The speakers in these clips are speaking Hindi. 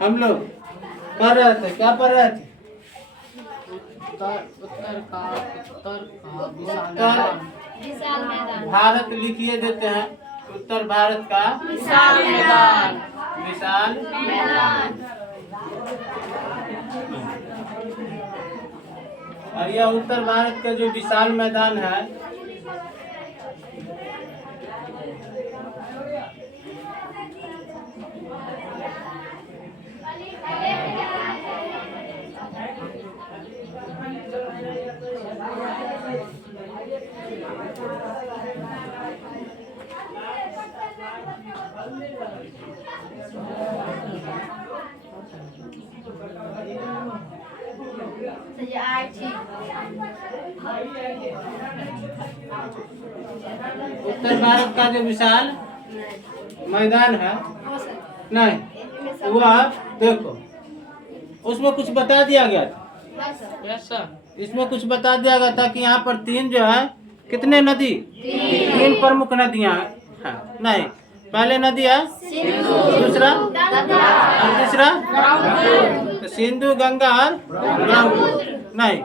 हम लोग पढ़ रहे थे, क्या पढ़ रहे थे? विशाल मैदान। भारत लिखिए देते हैं, उत्तर भारत का विशाल मैदान। विशाल मैदान। और यह उत्तर भारत का जो विशाल मैदान है, उत्तर भारत का जो विशाल मैदान है, नहीं वह देखो उसमें कुछ बता दिया गया था। इसमें कुछ बता दिया गया था कि यहाँ पर तीन जो है, कितने नदी, तीन प्रमुख नदियाँ हैं। नहीं, पहले नदी है दूसरा और तीसरा तो सिंधु, गंगा और ब्रह्मपुत्र। नहीं,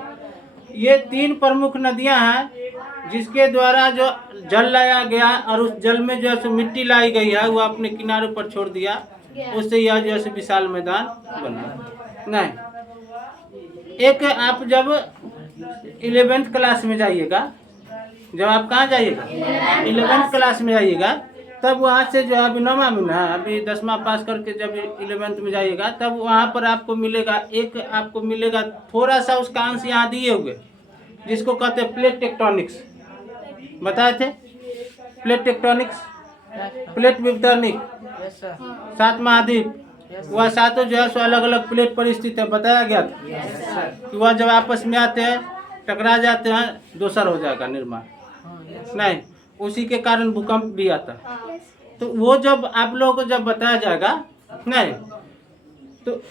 ये तीन प्रमुख नदियां हैं जिसके द्वारा जो जल लाया गया और उस जल में जो है मिट्टी लाई गई है, वो अपने किनारे पर छोड़ दिया, उससे यह जो है विशाल मैदान बना। नहीं, एक आप जब 11th क्लास में जाइएगा, जब आप कहाँ जाइएगा 11th क्लास में जाइएगा, तब वहाँ से जो है अभी 9वां में है, अभी 10वां पास करके जब 11th में जाइएगा, तब वहाँ पर आपको मिलेगा आपको मिलेगा थोड़ा सा उसका अंश यहाँ दिए हुए, जिसको कहते हैं प्लेट टेक्टोनिक्स। बताए थे प्लेट टेक्टोनिक्स, प्लेट विवर्तनिक, 7 महाद्वीप, वह सातों जो है सो अलग अलग प्लेट पर स्थित है। बताया गया था कि वह जब आपस में आते हैं, टकरा जाते हैं, दोसर हो जाएगा निर्माण। नहीं, उसी के कारण भूकंप भी आता है। तो वो जब आप लोगों को जब बताया जाएगा, नहीं तो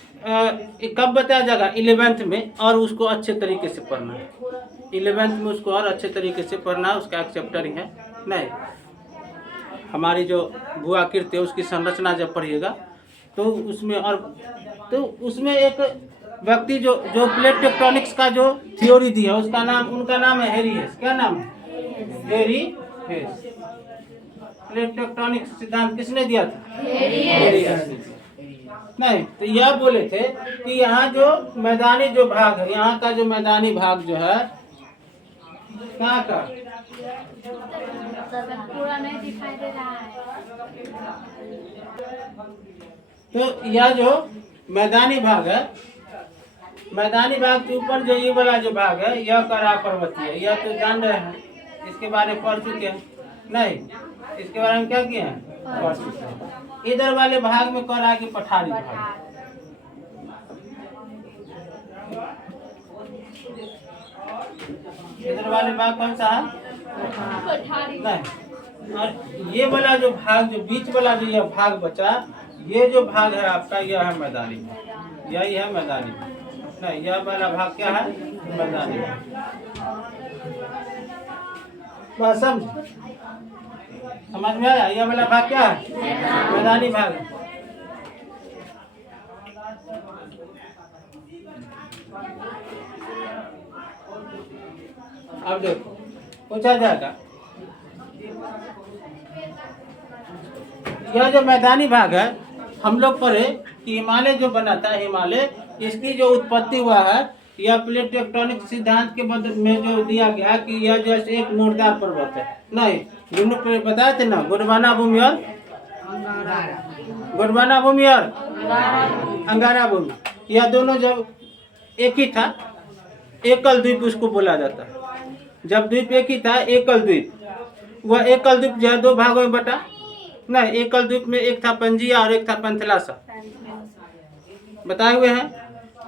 कब बताया जाएगा 11th में, और उसको अच्छे तरीके से पढ़ना है। 11th में उसको और अच्छे तरीके से पढ़ना है, उसका एक चैप्टर ही है। नहीं, हमारी जो भूआकृति है उसकी संरचना जब पढ़िएगा तो उसमें, और तो उसमें एक व्यक्ति जो प्लेट टेक्टोनिक्स का जो थ्योरी दी है, उसका नाम, उनका नाम है हेरी हेस। क्या नाम है? हेरी हेस। प्लेट टेक्टोनिक्स सिद्धांत किसने दिया था? हेरी हेस। नहीं, तो यह बोले थे कि यहाँ जो मैदानी जो भाग है, यहाँ का जो मैदानी भाग जो है, कहाँ का पूरा नहीं दिखाई दे रहा है। तो यह जो मैदानी भाग है, मैदानी भाग के ऊपर जो ये वाला जो भाग है, यह करा पर्वतीय है। यह तो जान रहे हैं, इसके बारे में पढ़ चुके हैं। नहीं, इसके बारे में क्या किए हैं? पढ़ चुके हैं। इधर वाले भाग में करा कि पठारी भाग, इधर वाले भाग कौन सा है? नहीं, और ये वाला जो भाग, जो बीच वाला जो यह भाग बचा, ये जो भाग है आपका, यह है मैदानी भाग, यही है मैदानी भाग। नहीं, यह वाला भाग क्या है? मैदानी भाग। बात समझ में आया? यह वाला भाग क्या है? मैदानी भाग है। अब देखो, पूछा जाएगा, यह जो मैदानी भाग है, हम लोग पढ़े कि हिमालय जो बना था, हिमालय, इसकी जो उत्पत्ति हुआ है, यह प्लेट टेक्टोनिक सिद्धांत के बदल में जो दिया गया कि यह जैसे एक मोड़दार पर्वत है। नहीं, दोनों बताए थे ना, गोंडवाना भूमि और गोंडवाना भूमि और अंगारा भूमि, यह दोनों जब एक ही था, एकल द्वीप उसको बोला जाता है। जब द्वीप एक ही था, एकल द्वीप, वह एकल द्वीप जो है 2 भागों में बटा। नहीं, एकल द्वीप में एक था पंजिया और एक था पंथलासा, बताए हुए हैं,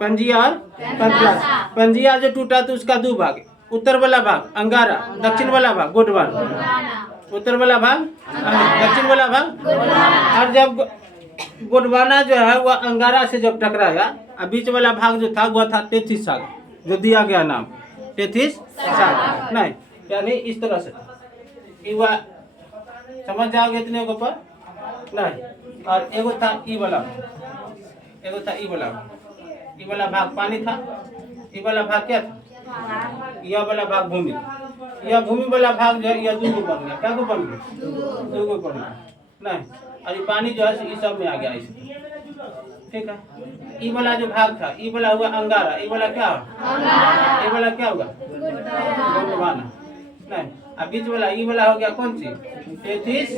पंजिया और पंथलासा। पंजिया जो टूटा तो उसका 2 भाग, उत्तर वाला भाग अंगारा, दक्षिण वाला भाग गोंडवाना। उत्तर वाला भाग दक्षिण वाला भाग। और जब गोंडवाना जो है वह अंगारा से जब टकराया, और बीच वाला भाग जो था वह था तेथिस सागर, जो दिया गया नाम तेथिस सागर। नहीं, यानी इस तरह से वह समझ जाओगे इतने को पर। नहीं, और एगो था ई वाला, एगो था ई वाला भाग पानी था, ई वाला भाग क्या था, यह वाला भाग भूमि। यह भूमि वाला भाग जो है यह दो बन गया, क्या को बन गया, दो बन गया नहीं, और ये पानी जो है ये सब में आ गया इसमें, ठीक है। ई वाला जो भाग था, ई वाला हुआ अंगारा, ई वाला क्या हुआ, ये वाला क्या हुआ, गोंडवाना नहीं, अब बीच वाला ई वाला हो गया कौन सी, तेतीस।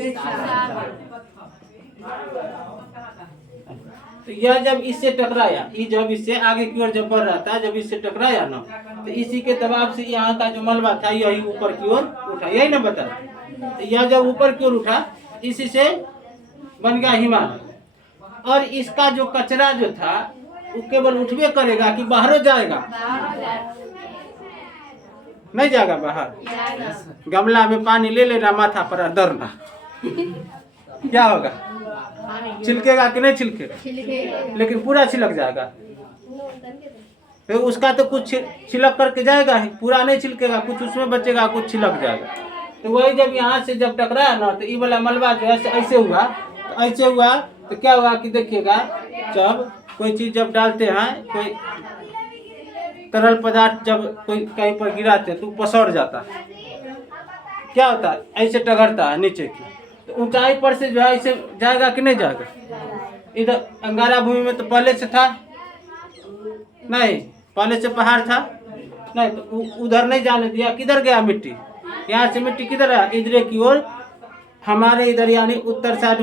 तो यह जब इससे टकराया, ये जब इससे आगे की ओर जब बढ़ रहा था, जब इससे टकराया ना, तो इसी के दबाव से यहाँ का जो मलबा था यही ऊपर की ओर उठा, यही ना बता। तो यह जब ऊपर की ओर उठा, इसी से बन गया हिमालय। और इसका जो कचरा जो था वो केवल उठवे करेगा कि बाहर जाएगा, नहीं जाएगा बाहर। गमला में पानी ले लेना, माथा पर दरना, क्या होगा, छिलकेगा कि नहीं छिलकेगा, लेकिन पूरा छिलक जाएगा। तो उसका तो कुछ छिलक करके जाएगा ही, पूरा नहीं छिलकेगा, कुछ उसमें बचेगा, कुछ छिलक जाएगा। तो वही जब यहाँ से जब टकराया ना, तो ये वाला मलबा जो है ऐसे हुआ, तो ऐसे हुआ तो क्या हुआ कि देखिएगा, जब कोई चीज जब डालते हैं, कोई तरल पदार्थ जब कोई कहीं पर गिराते हैं तो पसर जाता है, क्या होता है, ऐसे टगरता है नीचे की। तो ऊंचाई पर से जो है ऐसे जाएगा कि नहीं जाएगा। इधर अंगारा भूमि में तो पहले से था नहीं, पहले से पहाड़ था नहीं, तो उधर नहीं जाने दिया, किधर गया मिट्टी, यहाँ से मिट्टी किधर है, इधर की ओर हमारे इधर, यानी उत्तर साइड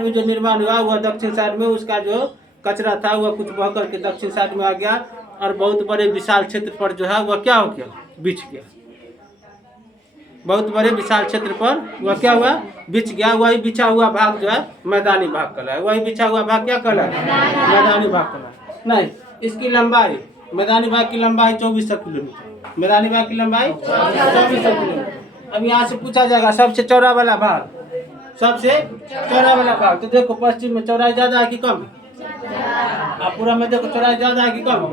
में जो निर्माण हुआ वह दक्षिण साइड में उसका जो कचरा था वह कुछ बह करके दक्षिण साइड में आ गया, और बहुत बड़े विशाल क्षेत्र पर जो है वह क्या हो गया, बिछ गया। बहुत बड़े विशाल क्षेत्र पर वह क्या हुआ, बिछ गया। वही बिछा हुआ भाग जो है मैदानी भाग कहलाया, वही बिछा हुआ भाग क्या कहलाया, मैदानी भाग कहलाया। नहीं, इसकी लंबाई, मैदानी भाग की लंबाई 2400 किलोमीटर, मैदानी भाग की लंबाई 2400 किलोमीटर। अब यहाँ से पूछा जाएगा सबसे चौड़ा वाला भाग, सबसे चौड़ा वाला भाग, तो देखो पश्चिम में चौड़ाई ज्यादा है कि कम, आप पूरा में देखो चौड़ाई ज्यादा है कि कम,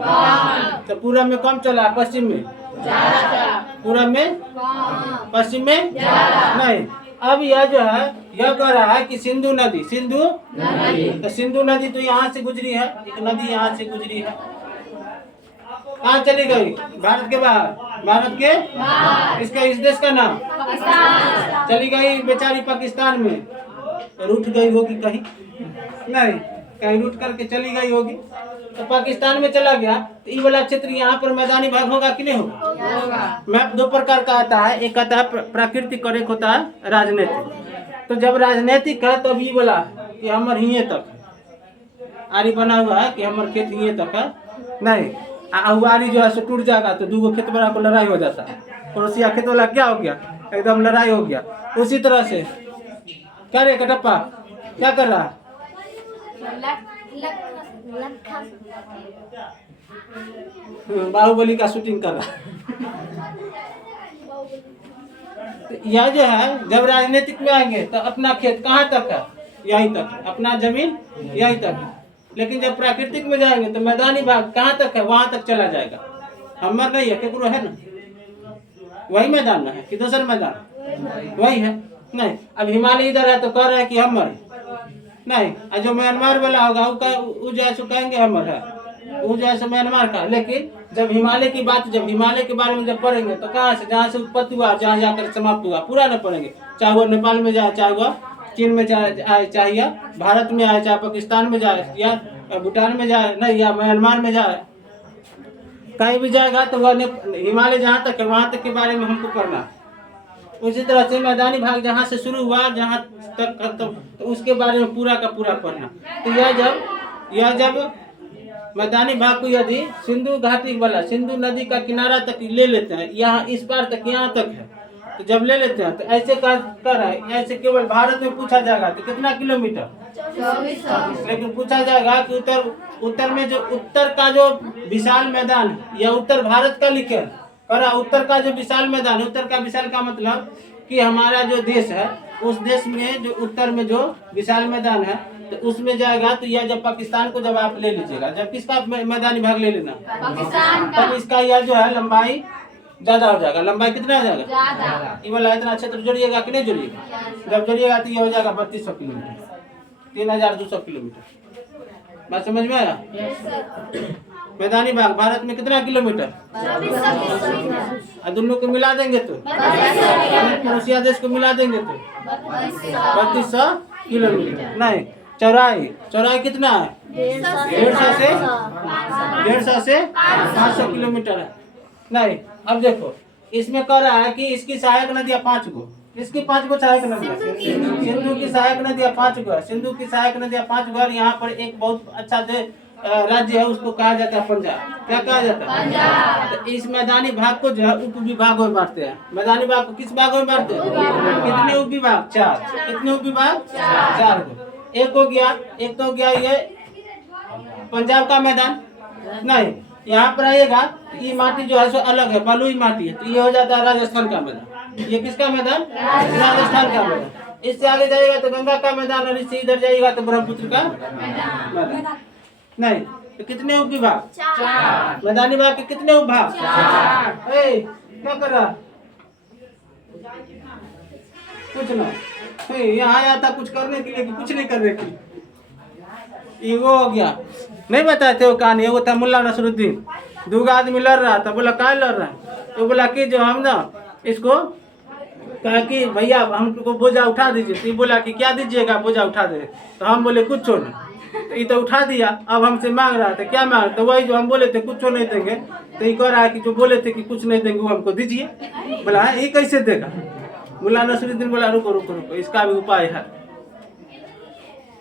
तो पूरा में कम चला, पश्चिम में पूरा में, पश्चिम में नहीं। अब यह जो है यह कह रहा है कि सिंधु नदी, तो सिंधु नदी तो यहाँ से गुजरी है, एक नदी यहाँ से गुजरी है, कहाँ चली गई, भारत के बाहर, भारत के इसका, इस देश का नाम, चली गई बेचारी पाकिस्तान में, रूठ गई होगी कहीं, नहीं कहीं रूठ करके चली गई होगी, तो पाकिस्तान में चला गया। तो ये वाला क्षेत्र यहाँ पर मैदानी भाग होगा कि नहीं होगा। मैप दो प्रकार का आता है, एक आता है प्राकृतिक और एक होता है राजनीतिक। तो जब राजनीतिक है तब ये वाला कि हमर हिये तक है, आरी बना हुआ है कि हमर खेत हिये तक है, नहीं आरी जो है सो टूट जाएगा तो दूगो खेत वाला को लड़ाई हो जाता है, पड़ोसिया खेत वाला क्या हो गया, एकदम लड़ाई हो गया। उसी तरह से क्या रे कटप्पा क्या कर रहा है, बाहुबली का शूटिंग कर रहा है। यह जो है जब राजनीतिक में आएंगे तो अपना खेत कहाँ तक है, यहीं तक, अपना जमीन यहीं तक है। लेकिन जब प्राकृतिक में जाएंगे तो मैदानी भाग कहाँ तक है, वहां तक चला जाएगा। हमर नहीं है, केकरो है ना, वही मैदान में है कि दूसरा मैदान वही है, नहीं। अब हिमालय इधर है तो कह रहे हैं कि हमर नहीं, जो म्यांमार वाला होगा वो जो है सो कहेंगे हमर है, वो जो है सो म्यांमार का। लेकिन जब हिमालय की बात, जब हिमालय के बारे में जब पढ़ेंगे तो कहाँ से, जहाँ से उत्पत्ति हुआ जहाँ जाकर समाप्त हुआ पूरा न पढ़ेंगे, चाहे वो नेपाल में जाए, चाहे वो चीन में जाए, चाहे भारत में आए, चाहे पाकिस्तान में जाए, या भूटान में जाए, नहीं या म्यांमार में जाए, कहीं भी जाएगा तो वह हिमालय जहाँ तक है वहाँ तक के बारे में हमको पढ़ना है। उसी तरह से मैदानी भाग जहाँ से शुरू हुआ जहाँ तक खत्म, तो उसके बारे में पूरा का पूरा पढ़ना। तो यह जब मैदानी भाग को यदि सिंधु घाटी वाला, सिंधु नदी का किनारा तक ले लेते हैं, यहाँ इस पार तक यहाँ तक है, तो जब ले लेते हैं तो ऐसे कर रहे हैं, ऐसे केवल भारत में पूछा जाएगा तो कितना किलोमीटर, 2400। लेकिन पूछा जाएगा कि उत्तर में जो उत्तर का जो विशाल मैदान है, या उत्तर भारत का लिखे करा, उत्तर का जो विशाल मैदान है, उत्तर का विशाल का मतलब कि हमारा जो देश है उस देश में जो उत्तर में जो विशाल मैदान है तो उसमें जाएगा। तो यह जब पाकिस्तान को जब आप ले लीजिएगा, जब किसका मैदानी भाग ले लेना, पाकिस्तान का, तब इसका यह जो है लंबाई ज्यादा हो जाएगा। लंबाई कितना हो जाएगा, ये वाला इतना क्षेत्र जोड़िएगा कि नहीं जोड़िएगा, जब जोड़िएगा तो ये हो जाएगा 3200 किलोमीटर, 3200 किलोमीटर, बात समझ में आया? मैदानी भाग भारत में कितना किलोमीटर? और दोनों को मिला देंगे तो पड़ोसिया देश को मिला देंगे तो 3200 किलोमीटर। नहीं, चौड़ाई कितना है? 150 से 500 किलोमीटर है। नहीं, अब देखो इसमें कह रहा है कि इसकी सहायक नदियाँ 5 गो, इसकी 5 गो सहायक नदियाँ, सिंधु की सहायक नदियाँ 5 गो है, सिंधु की सहायक नदियाँ 5 गो। यहाँ पर एक बहुत अच्छा राज्य है, उसको कहा जाता है पंजाब। क्या कहा जाता है? तो इस मैदानी भाग को जो है उप विभागों में बांटते हैं। मैदानी भाग को किस भागों में बांटते हैं? कितने उप विभाग? 4। कितने उप विभाग? 4 को। एक हो गया, एक तो हो गया ये पंजाब का मैदान। नहीं, यहाँ पर आइएगा, ये माटी जो है सो अलग है, बलुई माटी है, तो ये हो जाता है राजस्थान का मैदान। ये किसका मैदान? राजस्थान का मैदान। इससे आगे जाइएगा तो गंगा का मैदान, और इससे इधर जाइएगा तो ब्रह्मपुत्र का मैदान। नहीं, तो कितने उप विभाग? 4। मैदानी भाग के कितने उप भाग? 4। क्या कर रहा? कुछ ना, यहाँ आया था कुछ करने के लिए, कुछ नहीं करने के लिए। ये वो हो गया, नहीं बताए थे वो कहानी। वो था मुल्ला नसरुद्दीन, 2 आदमी लड़ रहा था। बोला क्या लड़ रहा है? तो बोला कि जो हम ना इसको कहा कि भैया हमको बोझा उठा दीजिए। तो ये बोला कि क्या दीजिएगा? बोझा उठा दे। तो हम बोले कुछ नहीं। तो ये तो उठा दिया, अब हमसे मांग रहा था। क्या मांग? तो वही जो हम बोले थे कुछ नहीं देंगे। तो ये कह रहा है कि जो बोले थे कि कुछ नहीं देंगे वो हमको दीजिए। बोला ये कैसे देगा? मुल्ला नसरुद्दीन बोला रुको रुको रुको, इसका भी उपाय है।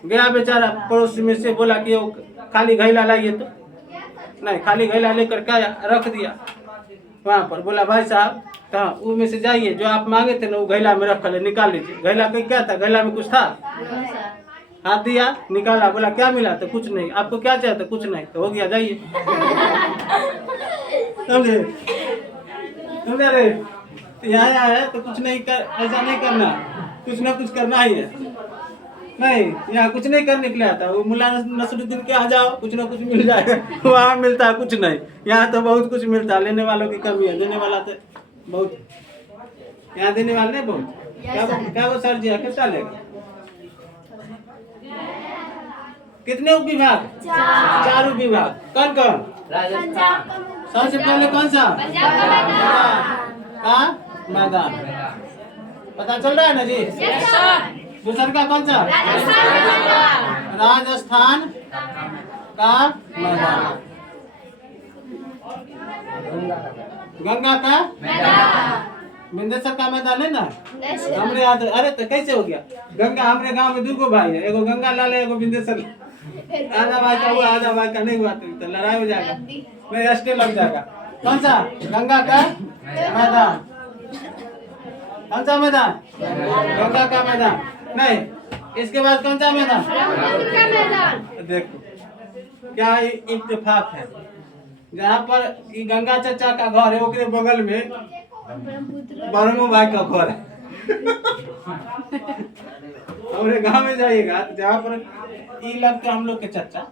गया बेचारा पड़ोस में से, बोला कि वो खाली घैला लाइए। तो नहीं, खाली घैला लेकर के आया, रख दिया वहाँ पर। बोला भाई साहब कहाँ? वो में से जाइए, जो आप मांगे थे ना वो घैला में रख ले, निकाल लीजिए। घैला का क्या था? घैला में कुछ था? हाथ दिया, निकाला। बोला क्या मिला? तो कुछ नहीं। आपको क्या चाहिए? तो कुछ नहीं। तो हो गया, जाइए। समझे? रे यहाँ आया तो कुछ नहीं कर, ऐसा नहीं करना, कुछ ना कुछ करना ही है। नहीं, यहाँ कुछ नहीं करने के लिए आता। वो मुल्ला नसरुद्दीन के यहाँ जाओ, कुछ ना कुछ मिल जाएगा। वहाँ मिलता है कुछ नहीं, यहाँ तो बहुत कुछ मिलता है। लेने वालों की कमी है, देने वाला तो बहुत। यहाँ देने वाले नहीं बहुत। क्या वो सर जी कितना लेगा? कितने उप विभाग? 4 उप विभाग। कौन कौन? सबसे पहले कौन सा? मैदान। पता चल रहा है ना जी? दूसरा का कौन सा? राजस्थान का मैदान। गंगा का विंध्यचल का मैदान है ना? हमरे याद। अरे तो कैसे हो गया? गंगा हमारे गांव में 2 गो भाई है, एगो गंगा लाल है, एगो विंध्यचल। आधा भाई का हुआ, आधा भाई का नहीं हुआ तो लड़ाई हो जाएगा, नहीं अस्टे लग जाएगा। कौन सा? गंगा का मैदान। कौन सा मैदान? गंगा का मैदान। नहीं, इसके बाद कौन सा मैदान? देखो क्या इत्तेफाक है, जहाँ पर गंगा चाचा का घर है उसके बगल में ब्रह्मो भाई का घर है। हमारे गांव में जाइएगा तो जहाँ पर ई लगते हम लोग के चाचा,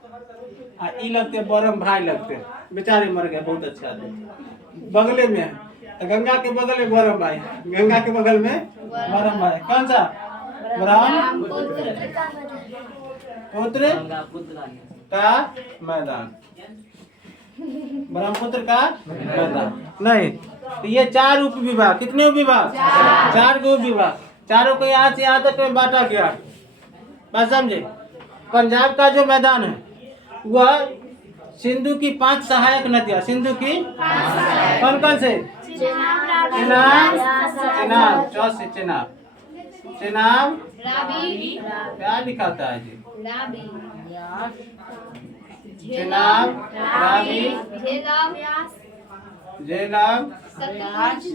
ई लगते ब्रह्म भाई लगते, बेचारे मर गए, बहुत अच्छा आदमी। बगले में है तो गंगा के बगल में ब्रह्म भाई, गंगा के बगल में ब्रह्म भाई। कौन सा? ब्रह्मपुत्र का मैदान। ब्रह्मपुत्र का मैदान। नहीं, तो ये 4 उप विभाग। कितने उप विभाग? 4 गो उप विभाग। चारों को यहाँ से यहाँ तक में बांटा गया। बात समझे? पंजाब का जो मैदान है वह सिंधु की 5 सहायक नदियाँ, सिंधु की कौन कौन से? चेनाब, चेनाब, क्या लिखा था जी? चेनाब, रावी, झेलम,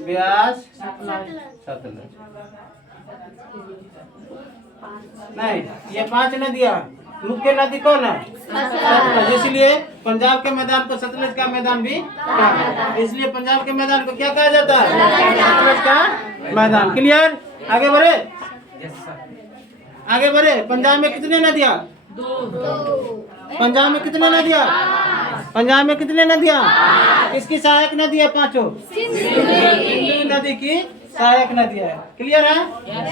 व्यास, सतलज। नहीं, ये 5 नदियाँ। मुख्य नदी कौन है? सतलज। इसलिए पंजाब के मैदान को सतलज का मैदान भी कहा जाता है। इसलिए पंजाब के मैदान को क्या कहा जाता है? सतलज का मैदान। क्लियर? आगे बढ़े, आगे बढ़े। पंजाब में कितने नदियाँ? 2। पंजाब में कितने नदियाँ? पंजाब में कितने नदियाँ? किसकी सहायक नदी है? 5। सिंधु नदी की सहायक नदी है। क्लियर है?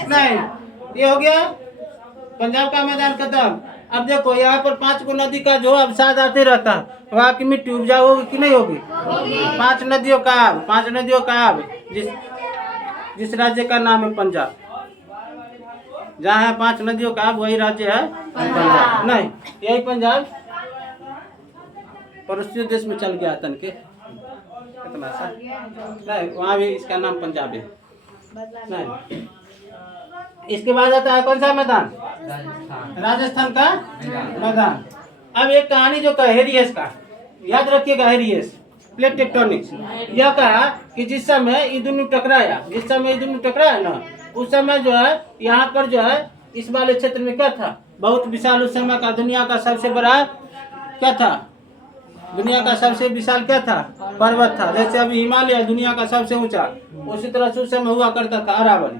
नहीं, ये हो गया पंजाब का मैदान खत्म। अब देखो यहाँ पर 5 गो नदी का जो अवसाद आते रहता है, वहाँ की मिट्टी उपजाऊ होगी कि नहीं होगी? 5 नदियों का आब, 5 नदियों का आब, जिस राज्य का नाम है पंजाब, जहाँ है 5 नदियों का आब वही राज्य है पंजाब। नहीं, यही पंजाब पड़ोसी देश में चल गया तन के कितना सा नहीं, वहाँ भी इसका नाम पंजाब है। नहीं, इसके बाद आता है कौन सा मैदान? राजस्थान का मैदान। अब एक कहानी जो कहा हेरियस का, याद रखिएगा, हेरियस प्लेट टेक्टोनिक्स। यह कहा कि जिस समय ये दोनों टकराया, ना, उस समय जो है यहाँ पर जो है इस वाले क्षेत्र में क्या था? बहुत विशाल उस समय का दुनिया का सबसे बड़ा क्या था? दुनिया का सबसे विशाल क्या था? पर्वत था। जैसे अभी हिमालय दुनिया का सबसे ऊंचा, उसी तरह से उस समय हुआ करता था अरावली।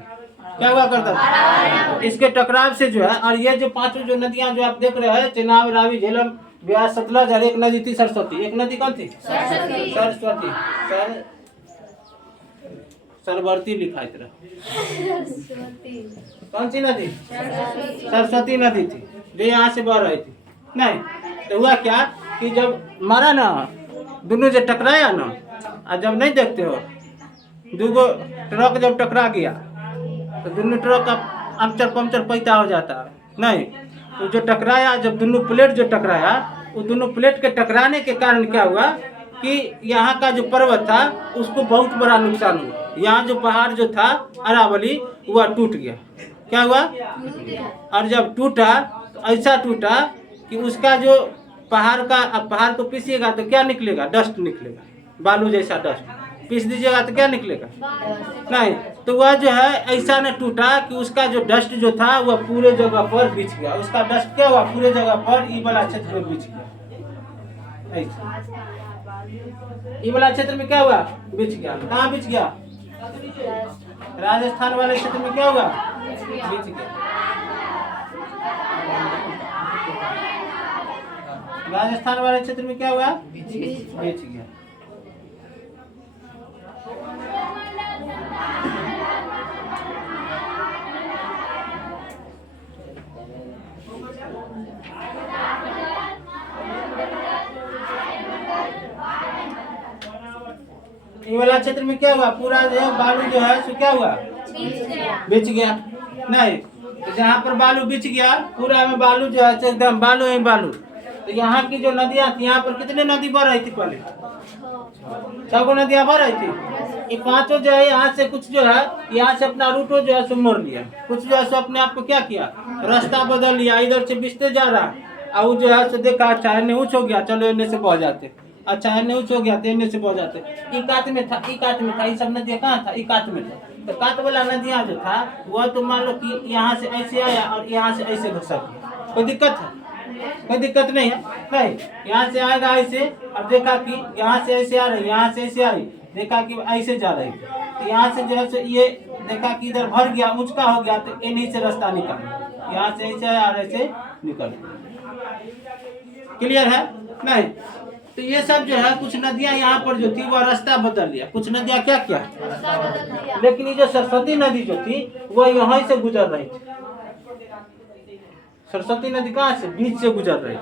क्या हुआ करता था? इसके टकराव से जो है, और ये जो 5 जो नदियां जो आप देख रहे हैं, चेनाब, रावी, झेलम, ब्यास, सतलज, और एक नदी थी सरस्वती। एक नदी कौन थी? सरस्वती। सरवर्ती लिखा इतना। कौन सी नदी? सरस्वती नदी थी जो यहाँ से बह रही थी। नहीं तो हुआ क्या कि जब मारा ना, दोनों जो टकराया ना, और जब नहीं देखते हो, 2 ट्रक जब टकरा गया तो दोनों ट्रक का पंचर पैदा हो जाता है। नहीं तो जो टकराया, जब दोनों प्लेट जो टकराया, वो दोनों प्लेट के टकराने के कारण क्या हुआ कि यहाँ का जो पर्वत था उसको बहुत बड़ा नुकसान हुआ। यहाँ जो पहाड़ जो था अरावली, वह टूट गया। क्या हुआ? और जब टूटा तो ऐसा टूटा कि उसका जो पहाड़ को पीसिएगा तो क्या निकलेगा? डस्ट निकलेगा, बालू जैसा डस्ट। पीस दीजिएगा तो क्या निकलेगा? नहीं तो वह जो है ऐसा न टूटा कि उसका जो डस्ट जो था वह पूरे जगह पर बिछ गया। उसका डस्ट क्या हुआ? पूरे जगह पर ई वाला क्षेत्र में बिछ गया। ई वाला क्षेत्र में क्या हुआ? बिछ गया। कहाँ बिछ गया? राजस्थान वाले क्षेत्र में क्या हुआ? बिछ गया। राजस्थान वाले क्षेत्र में क्या हुआ? बिछ गया। ये वाला क्षेत्र में क्या हुआ? पूरा जो है बालू जो है सो क्या हुआ? बिछ गया। नहीं तो जहाँ पर बालू बिछ गया, पूरा में बालू जो है एकदम बालू है बालू। तो यहाँ की जो नदियाँ थी, यहाँ पर कितने नदी बह रही थी पहले? 6 गो नदियाँ बह रही थी। ये 5 जो है यहाँ से कुछ जो है यहाँ से अपना रूट जो है सो मोड़ लिया, कुछ जो है सो अपने आप को क्या किया? रास्ता बदल लिया, इधर से बिछते जा रहा। और वो जो है सो देखा अच्छा है ऊँच हो गया, चलो इन्हें से बह जाते। अच्छा है ऊँच हो गया तो इन्हें से बह जाते। इकात में था, ये सब नदियाँ कहाँ था? इकात में था। तो कात वाला नदियाँ जो था वह तो मान लो कि यहाँ से ऐसे आया और यहाँ से ऐसे घुसक गया। कोई दिक्कत है? कोई दिक्कत नहीं है। नहीं, यहाँ से आएगा ऐसे, और देखा कि यहाँ से ऐसे आ रही, यहाँ से ऐसे आ रही, देखा कि ऐसे जा रही। तो यहाँ से जो है ये देखा कि इधर भर गया, ऊंचका हो गया, तो इन्हीं से रास्ता निकल, यहाँ से ऐसे आया और ऐसे निकल। क्लियर है? नहीं तो ये सब जो है कुछ नदियाँ यहाँ पर जो थी वह रास्ता बदल लिया। कुछ नदियाँ क्या किया? लेकिन ये जो सरस्वती नदी जो थी वह यहाँ से गुजर रही थी। सरस्वती नदी कहाँ से? बीच से गुजर रही थी।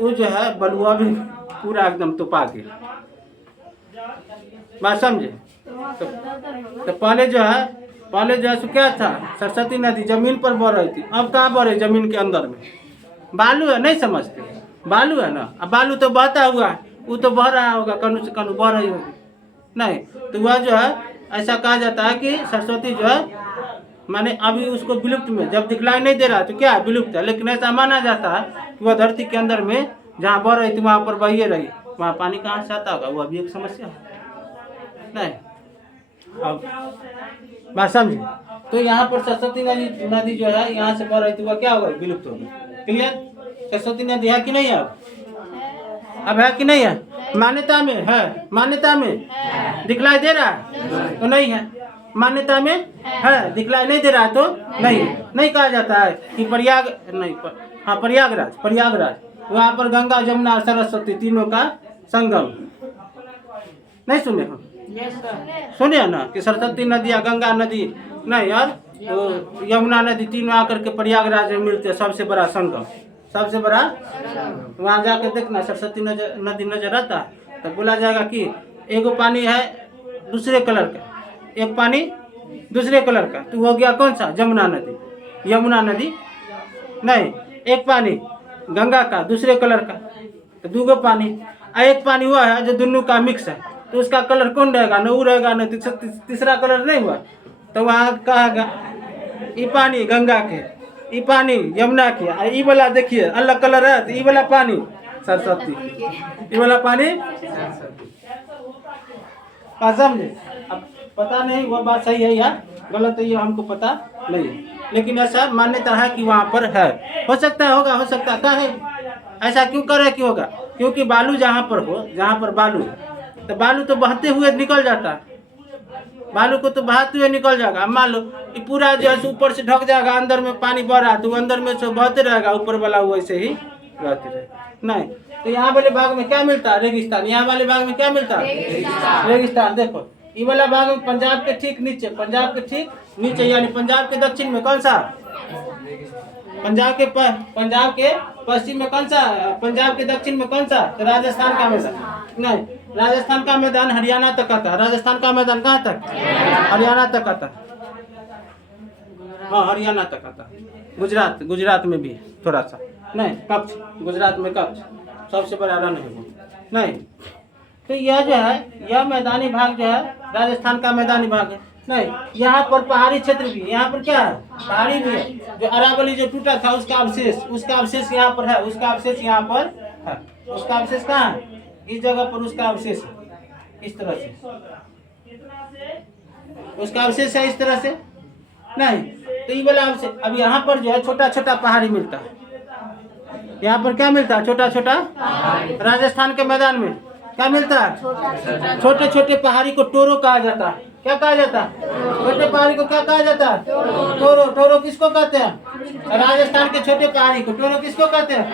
वो जो है बलुआ भी पूरा एकदम तुपा के, बात समझे? तो पहले जो है सो क्या था? सरस्वती नदी जमीन पर बह रही थी। अब कहाँ बह रही? जमीन के अंदर में बालू है। नहीं समझते? बालू है ना, अब बालू तो बहता हुआ, वो तो बह रहा होगा, कनु से कनु बह रही होगी। नहीं तो वह जो है ऐसा कहा जाता है कि सरस्वती जो है माने अभी उसको विलुप्त में, जब दिखलाई नहीं दे रहा तो क्या विलुप्त है। लेकिन ऐसा माना जाता है कि वह धरती के अंदर में जहाँ बह रही थी वहाँ पर बहिए रही, वहाँ पानी कहाँ से आता होगा, वह भी एक समस्या है। नहीं अब बात समझे? तो यहाँ पर सरस्वती नदी जो है यहाँ से बह रही थी वह क्या होगा? विलुप्त हो गई। क्लियर? सरस्वती नदी है कि नहीं है? अब है कि नहीं है? मान्यता में है? मान्यता में दिखलाई दे रहा है तो नहीं है? मान्यता में है, दिखलाई नहीं दे रहा है तो नहीं है। नहीं कहा जाता है कि प्रयागराज वहाँ पर गंगा, जमुना और सरस्वती तीनों का संगम। नहीं सुने हो? सुने ना कि सरस्वती नदी या गंगा नदी? नहीं यार, तो यमुना नदी तीनों आकर के प्रयागराज में मिलते हैं, सबसे बड़ा संगम, सबसे बड़ा। वहाँ जाके देखना सरस्वती नदी नजर आता है तो बोला जाएगा कि एगो पानी है दूसरे कलर का, एक पानी दूसरे कलर का, तो हो गया कौन सा? जमुना नदी, यमुना नदी नहीं। एक पानी गंगा का दूसरे कलर का, तो दूगो पानी। एक पानी हुआ है जो दोनों का मिक्स है, तो उसका कलर कौन रहेगा? न वो रहेगा न तीसरा कलर नहीं हुआ, तो वहाँ कहेगा ये पानी गंगा के, ये पानी यमुना के, ये वाला देखिए अलग कलर है, तो ये वाला पानी सरस्वती, ये वाला पानी सरस्वती। समझे? अब पता नहीं वो बात सही है या गलत है, ये हमको पता नहीं है, लेकिन ऐसा मान्यता है कि वहाँ पर है। हो सकता है होगा, हो सकता है, है ऐसा क्यों कर रहे? क्यों होगा? क्योंकि बालू जहाँ पर हो, जहाँ पर बालू, तो बालू तो बहते हुए निकल जाता है, बालू को तो बहाते हुए निकल जाएगा। मान लो ये पूरा जो है ऊपर से ढक जाएगा, अंदर में पानी बह रहा है, तो अंदर में से बहते रहेगा, ऊपर वाला वैसे ही रहते रहेगा। नहीं तो यहाँ वाले भाग में क्या मिलता है? रेगिस्तान। यहाँ वाले भाग में क्या मिलता है? रेगिस्तान। देखो ये वाला भाग में पंजाब के ठीक नीचे, पंजाब के ठीक नीचे, यानी पंजाब के दक्षिण में कौन सा? पंजाब के पश्चिम में कौन सा? पंजाब के दक्षिण में कौन सा? तो राजस्थान का मैदान। नहीं, राजस्थान का मैदान हरियाणा तक आता है। राजस्थान का मैदान कहाँ तक? हरियाणा तक आता है। हाँ, हरियाणा तक आता है। गुजरात में भी थोड़ा सा नहीं, कच्छ, गुजरात में कच्छ सबसे बड़ा रण है वो। नहीं तो यह जो है, यह मैदानी भाग जो है राजस्थान का मैदानी भाग है। नहीं, यहाँ पर पहाड़ी क्षेत्र भी, यहाँ पर क्या है? पहाड़ी भी है। जो अरावली जो टूटा था उसका अवशेष यहाँ पर है, उसका अवशेष यहाँ पर है। उसका अवशेष कहाँ है? इस जगह पर उसका अवशेष है, इस तरह से उसका अवशेष है, इस तरह से। नहीं तो ये वाला अवशेष, अब यहाँ पर जो है छोटा छोटा पहाड़ी मिलता है। यहाँ पर क्या मिलता है? छोटा छोटा। राजस्थान के मैदान में क्या मिलता है? छोटे छोटे पहाड़ी को टोरो कहा जाता है। क्या कहा जाता है? छोटे पहाड़ी को क्या कहा जाता है? टोरो। टोरो किसको कहते हैं? राजस्थान के छोटे पहाड़ी को टोरो किसको कहते हैं?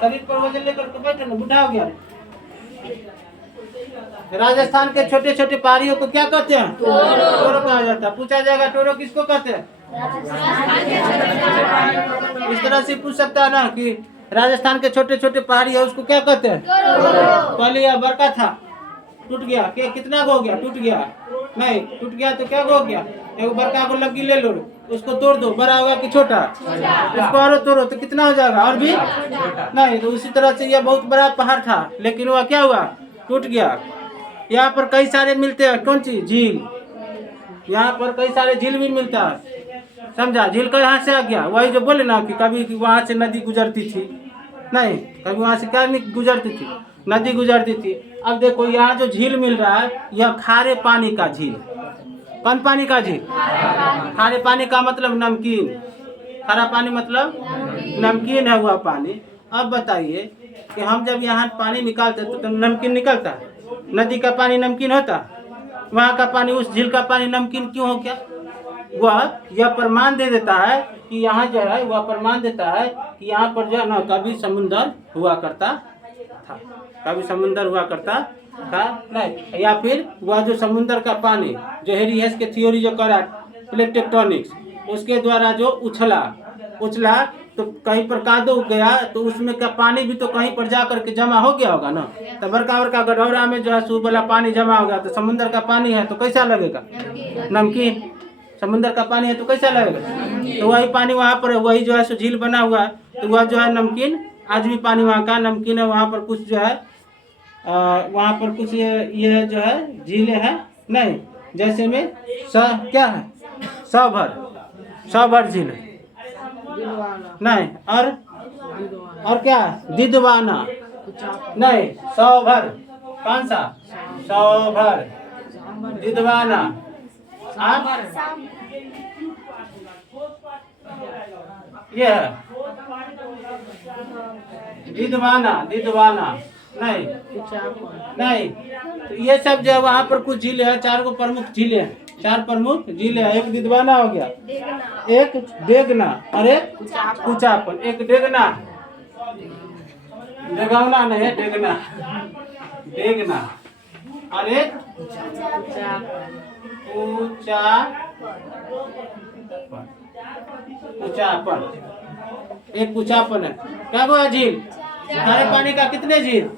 शरीर पर वजन लेकर के बैठे ना, बुढ़ा हो गया। राजस्थान के छोटे छोटे पहाड़ियों को क्या कहते हैं? टोरो कहा जाता है। पूछा जाएगा टोरो किसको कहते हैं? इस तरह से पूछ सकता है ना कि राजस्थान के छोटे छोटे पहाड़ी है उसको क्या कहते हैं? पहले यह बड़का था, टूट गया, कितना हो गया? टूट गया। नहीं, टूट गया तो क्या हो गया? एक बड़का को लगी ले लो, उसको तोड़ दो, बड़ा होगा कि छोटा? उसको और तोड़ो तो कितना हो जाएगा? और भी नहीं। तो उसी तरह से यह बहुत बड़ा पहाड़ था, लेकिन वह क्या हुआ? टूट गया। यहाँ पर कई सारे मिलते हैं, कौन सी? झील। यहाँ पर कई सारे झील भी मिलता है, समझा? झील का यहाँ से आ गया, वही जो बोले ना कि कभी वहाँ से नदी गुजरती थी। नहीं, कभी वहाँ से क्या नहीं गुजरती थी? नदी गुजरती थी। अब देखो यहाँ जो झील मिल रहा है, यह खारे पानी का झील। कौन पानी का झील? खारे पानी का मतलब नमकीन। खारा पानी मतलब नमकीन है वह पानी। अब बताइए कि हम जब यहाँ पानी निकालते तो नमकीन निकलता है? नदी का पानी नमकीन होता? वहाँ का पानी, उस झील का पानी नमकीन क्यों हो गया? वह यह प्रमाण दे देता है कि यहाँ जो है, वह प्रमाण देता है कि यहाँ पर जो है ना कभी समुंदर हुआ करता था, कभी समुंदर हुआ करता था। नहीं, या फिर वह जो समुंदर का पानी जो हैरी हेस के थ्योरी जो करा प्लेट टेक्टोनिक्स, उसके द्वारा जो उछला तो कहीं पर कादो गया, तो उसमें का पानी भी तो कहीं पर जा करके जमा हो गया होगा ना। तो बड़का बड़का गढ़ौरा में जो है सूब वाला पानी जमा हो गया, तो समुंदर का पानी है तो कैसा लगेगा? नमकीन। समुंदर का पानी है तो कैसा लगेगा? तो वही पानी वहाँ पर, वही जो है सो झील बना हुआ है, तो वह जो है नमकीन। आज भी पानी वहाँ का नमकीन है। वहाँ पर कुछ जो है वहाँ पर कुछ ये जो है झीलें हैं। नहीं, जैसे में क्या है? सौभर झील है। नहीं, और क्या? दिदवाना। नहीं, सौभर। कौन सा? सौभर, दिदवाना। ये है दिदवाना। नहीं, तो ये सब जो है वहाँ पर कुछ झीलें हैं, 4 प्रमुख झीलें हैं, 4 प्रमुख झीलें हैं। एक दिदवाना हो गया, एक देगना और एक कुचापन। एक देगना, देगौना नहीं है, देगना। और एक ऊंचापन, एक ऊंचापन है। क्या हुआ झील? खारे पानी का कितने झील?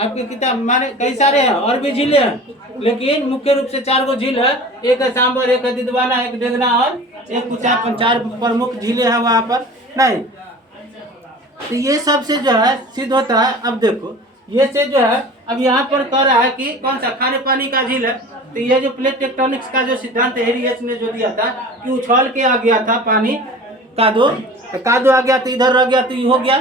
आपकी किताब माने कई सारे हैं और भी झीलें हैं, लेकिन मुख्य रूप से 4 गो झील है। एक है सांबर, एक है दिदवाना, एक देगना और एक ऊंचापन। 4 प्रमुख झीलें हैं वहाँ पर। नहीं तो ये सबसे जो है सिद्ध होता है। अब देखो ये से जो है अब यहाँ पर कह रहा है कि कौन सा खारे पानी का झील है। तो ये जो प्लेट टेक्टोनिक्स का जो सिद्धांत हेरियस ने जो दिया था कि उछल के आ गया था पानी कादो, तो कादो आ गया तो इधर रह गया तो ये हो गया,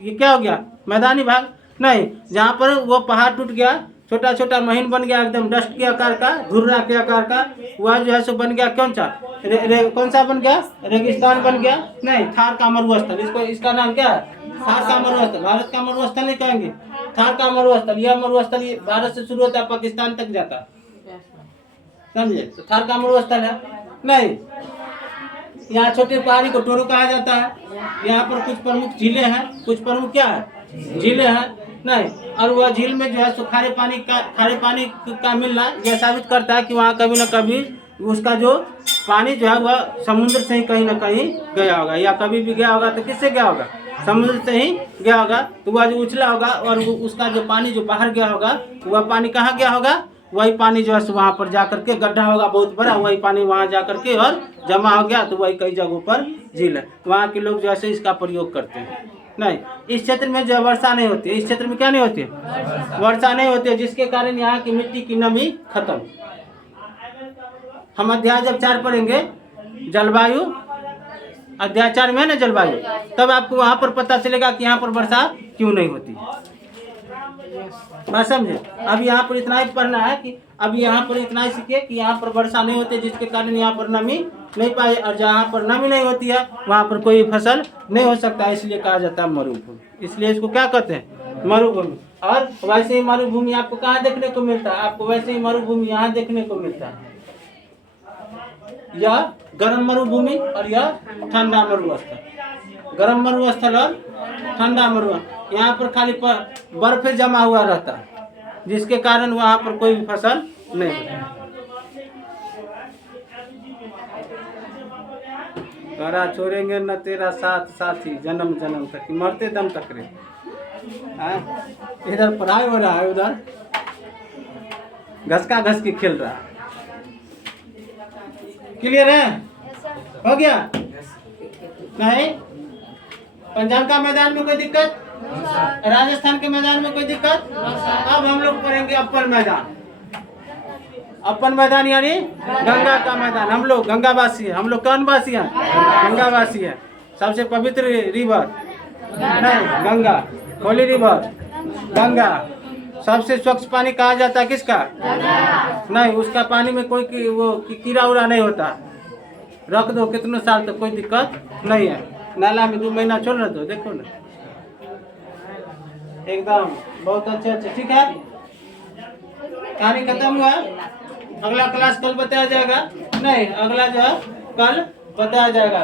ये क्या हो गया? मैदानी भाग। नहीं, जहाँ पर वो पहाड़ टूट गया, छोटा छोटा महीन बन गया, एकदम डस्ट के आकार का, धुर्रा के आकार का, वह जो है सो बन गया कौन सा? कौन सा बन गया? रेगिस्तान बन गया। नहीं, थार का मरुस्थल, इसको इसका नाम क्या है? थार का मरुस्थल। भारत का मरुस्थल नहीं कहेंगे, थार का मरुस्थल। यह मरुस्थल भारत से शुरू होता है, पाकिस्तान तक जाता है, समझे? तो थार का मरुस्थल है। नहीं, यहाँ छोटे पहाड़ी को टोरो कहा जाता है। यहाँ पर कुछ प्रमुख झीलें हैं, कुछ प्रमुख क्या है? झीलें हैं। नहीं, और वह झील में जो है सो खारे पानी का मिलना यह साबित करता है कि वहाँ कभी न कभी उसका जो पानी जो है वह समुद्र से ही कहीं न कहीं गया होगा, या कभी भी गया होगा तो किससे गया होगा? समुद्र से ही गया होगा। तो वह जो उछला होगा और उसका जो पानी जो बाहर गया होगा, वह पानी कहाँ गया होगा? वही पानी जो है वहाँ पर जा करके गड्ढा होगा बहुत बड़ा, वही पानी वहाँ जा करके और जमा हो गया, तो वही कई जगहों पर झील है। वहाँ के लोग जो है इसका प्रयोग करते हैं। नहीं, इस क्षेत्र में जो वर्षा नहीं होती है, इस क्षेत्र में क्या नहीं होती है? वर्षा नहीं होती है, जिसके कारण यहाँ की मिट्टी की नमी खत्म। हम अध्याय जब 4 पढ़ेंगे जलवायु, अध्याय 4 में है ना जलवायु, तब आपको वहाँ पर पता चलेगा कि यहाँ पर वर्षा क्यों नहीं होती। बात समझे? अब यहाँ पर इतना ही पढ़ना है कि अब यहाँ पर इतना ही सीखे कि यहाँ पर वर्षा नहीं होती, जिसके कारण यहाँ पर नमी नहीं पाई, और जहाँ पर नमी नहीं होती है वहाँ पर कोई फसल नहीं हो सकता, इसलिए कहा जाता है मरुभूमि। इसलिए इसको क्या कहते हैं? मरुभूमि। और वैसे ही मरुभूमि आपको कहाँ देखने को मिलता है? आपको वैसे ही मरुभूमि यहाँ देखने को मिलता है। यह गर्म मरुभूमि और यह ठंडा मरुस्थल। गर्म मरुस्थल और ठंडा मरुस्थल। यहाँ पर खाली बर्फ जमा हुआ रहता है, जिसके कारण वहाँ पर कोई भी फसल नहीं होती। करा छोड़ेंगे न तेरा साथ साथी, जन्म जन्म तक, मरते दम तक रे। इधर पढ़ाई हो रहा है, उधर घसका घस के खेल रहा है। क्लियर है? हो गया? नहीं? पंजाब का मैदान में कोई दिक्कत? राजस्थान के मैदान में कोई दिक्कत? अब हम लोग पढ़ेंगे अप्पर मैदान। अप्पर मैदान यानी गंगा का मैदान। हम लोग गंगावासी हैं। हम लोग कौन वासी हैं? गंगावासी हैं। सबसे पवित्र रिवर नहीं, गंगा, होली रिवर गंगा। सबसे स्वच्छ पानी कहा जाता है किसका? नहीं, उसका पानी में कोई कीड़ा उड़ा नहीं होता। रख दो कितने साल तक, कोई दिक्कत नहीं है। नाला में 2 महीना छोड़ दो, देखो ना एकदम बहुत अच्छे। ठीक है, कहानी खत्म हुआ। अगला क्लास कल बताया जाएगा। नहीं, अगला जो है कल बताया जाएगा।